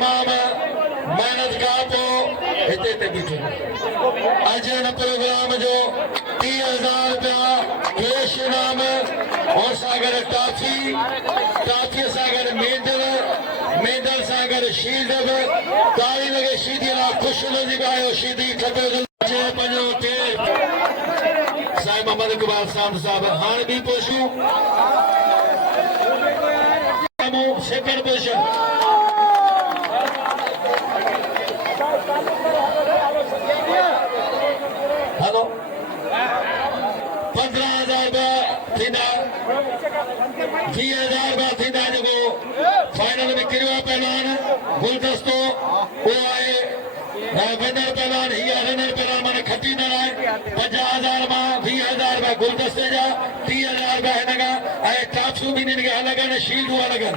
तमाम मेहनत का तो हिते बीठो अज इन प्रोग्राम जो 30,000 रुपया कैश इनाम और सागर टाफी सागर मेडल सागर शील्ड तारी लगे शीधी ला खुश नजी गायो शीधी खतो जे पंजो के साईं मोहम्मद इकबाल साहब हां भी पोशू सेकंड पोजीशन हेलो 15,000 रुपया थींदा 20,000 रुपया थींदा जो फाइनल में किरियो पहलवान गुलदस्तो वो आए विनर पहलवान ही रनर पहलवान माने खटी न आए 50,000 मां 20,000 रुपया गुलदस्ते जा 30,000 रुपया हिनगा ऐं टाफू भी इनके अलॻि शील्डू अलॻि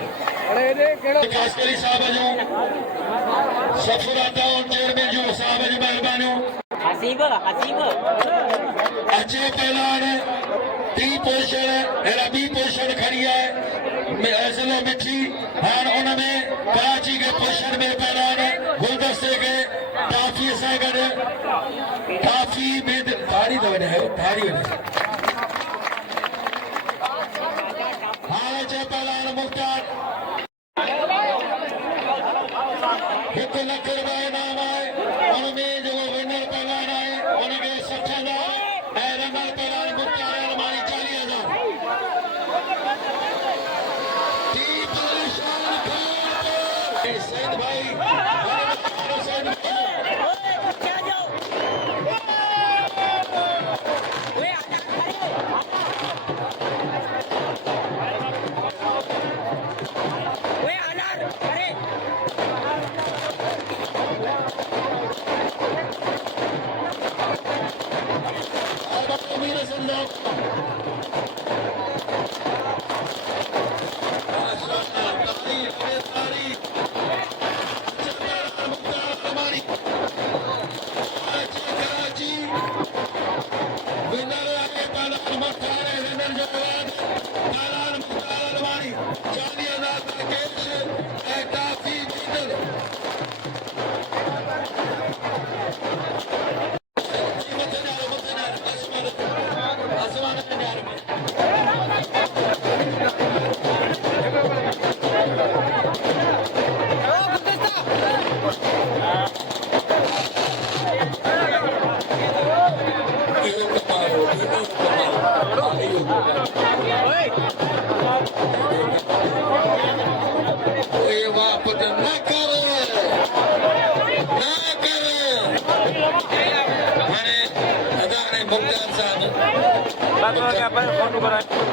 कास्करी साहब जो सफरा टाउन चेयरमैन जो साहब जी महिरबानियूं अचे पहलवान 3 पोजीशन अहिड़ा 2 पोजीशन खड़ी है ज़िलो मिठी हाणे उन में कराची के पोजीशन में पहलवान गुलदस्ते के टाफी सां गॾु टाफी में थारी थो वञे थारी वञे हाणे अचे पहलवान मुख़्तार 1 लख रुपया इनाम आहे उनमें जो विनर पहलवान आहे उनखे 60,000 ऐं रनर पहलवान मुख़्तार अलमारी 40,000 सैद भाई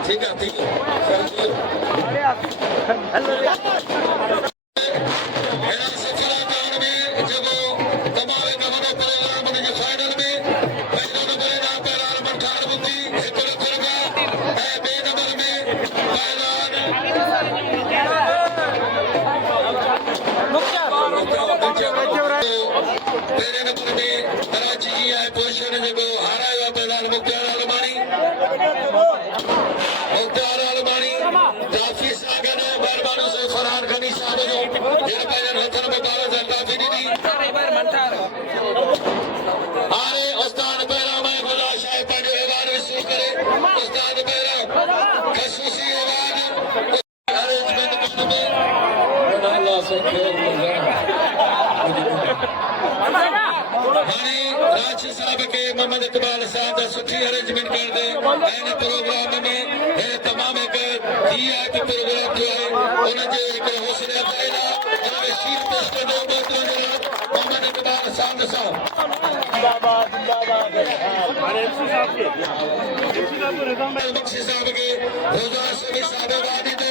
ठीक है पहले नंबर में कराची जी आहे पोजीशन जो हारायो पहलवान मुख्तार अलमानी काफी सागर मेहरबानी से फरहान गनी साहब जो जिन पहले हथन में 12,000 काफी दी अरे उस्ताद पहला मैं खुदा शाह पंहिंजो एवार्ड विसू करे उस्ताद पहला खसूसी एवार्ड अरेंजमेंट करण में अल्लाह से खेल राशिद साहब के मोहम्मद इकबाल साहब का सुठी अरेंजमेंट कर दे प्रोग्राम में तमाम एक वीआईपी प्रोग्राम जो है उनके एक हौसले अफजाई उनमें शीट पेश कर दो मोहम्मद इकबाल साहब बख्शी साहब के रोजा सभी साहब वादी दो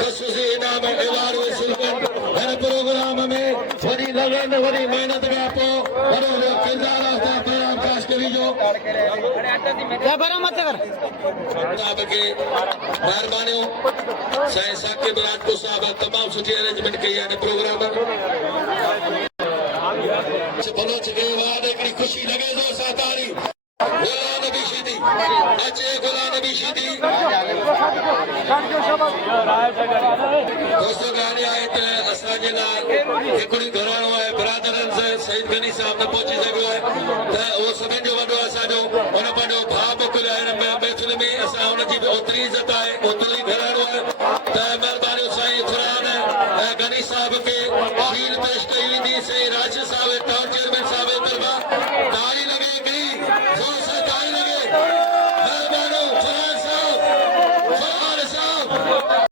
खसूसी इनाम एवार्ड वसूल कर प्रोग्राम में वरी लगन वरी मेहनत का पो वरो किरदार आफ्ता प्रोग्राम खास करी जो क्या बरामद कर साहब के मेहरबानियों साईं साकिब राजपूत साहब तमाम सुठी अरेंजमेंट कई है प्रोग्राम बलोच के बाद एक खुशी लगे जो सातारी गुलाम नबी शीदी अचे गुलाम नबी शीदी थी दोस्तों गाड़ी आहे त असांजे लाइ हिकिड़ी घराणो आहे बिरादरनि सां सईद गनी साहब न पहुची सघियो आहे त उहो सभिनि जो वॾो असांजो हुन पंहिंजो भाउ मोकिलियो आहे हिन महफ़िल में असां हुनजी बि ओतिरी इज़त आहे ओतिरी घर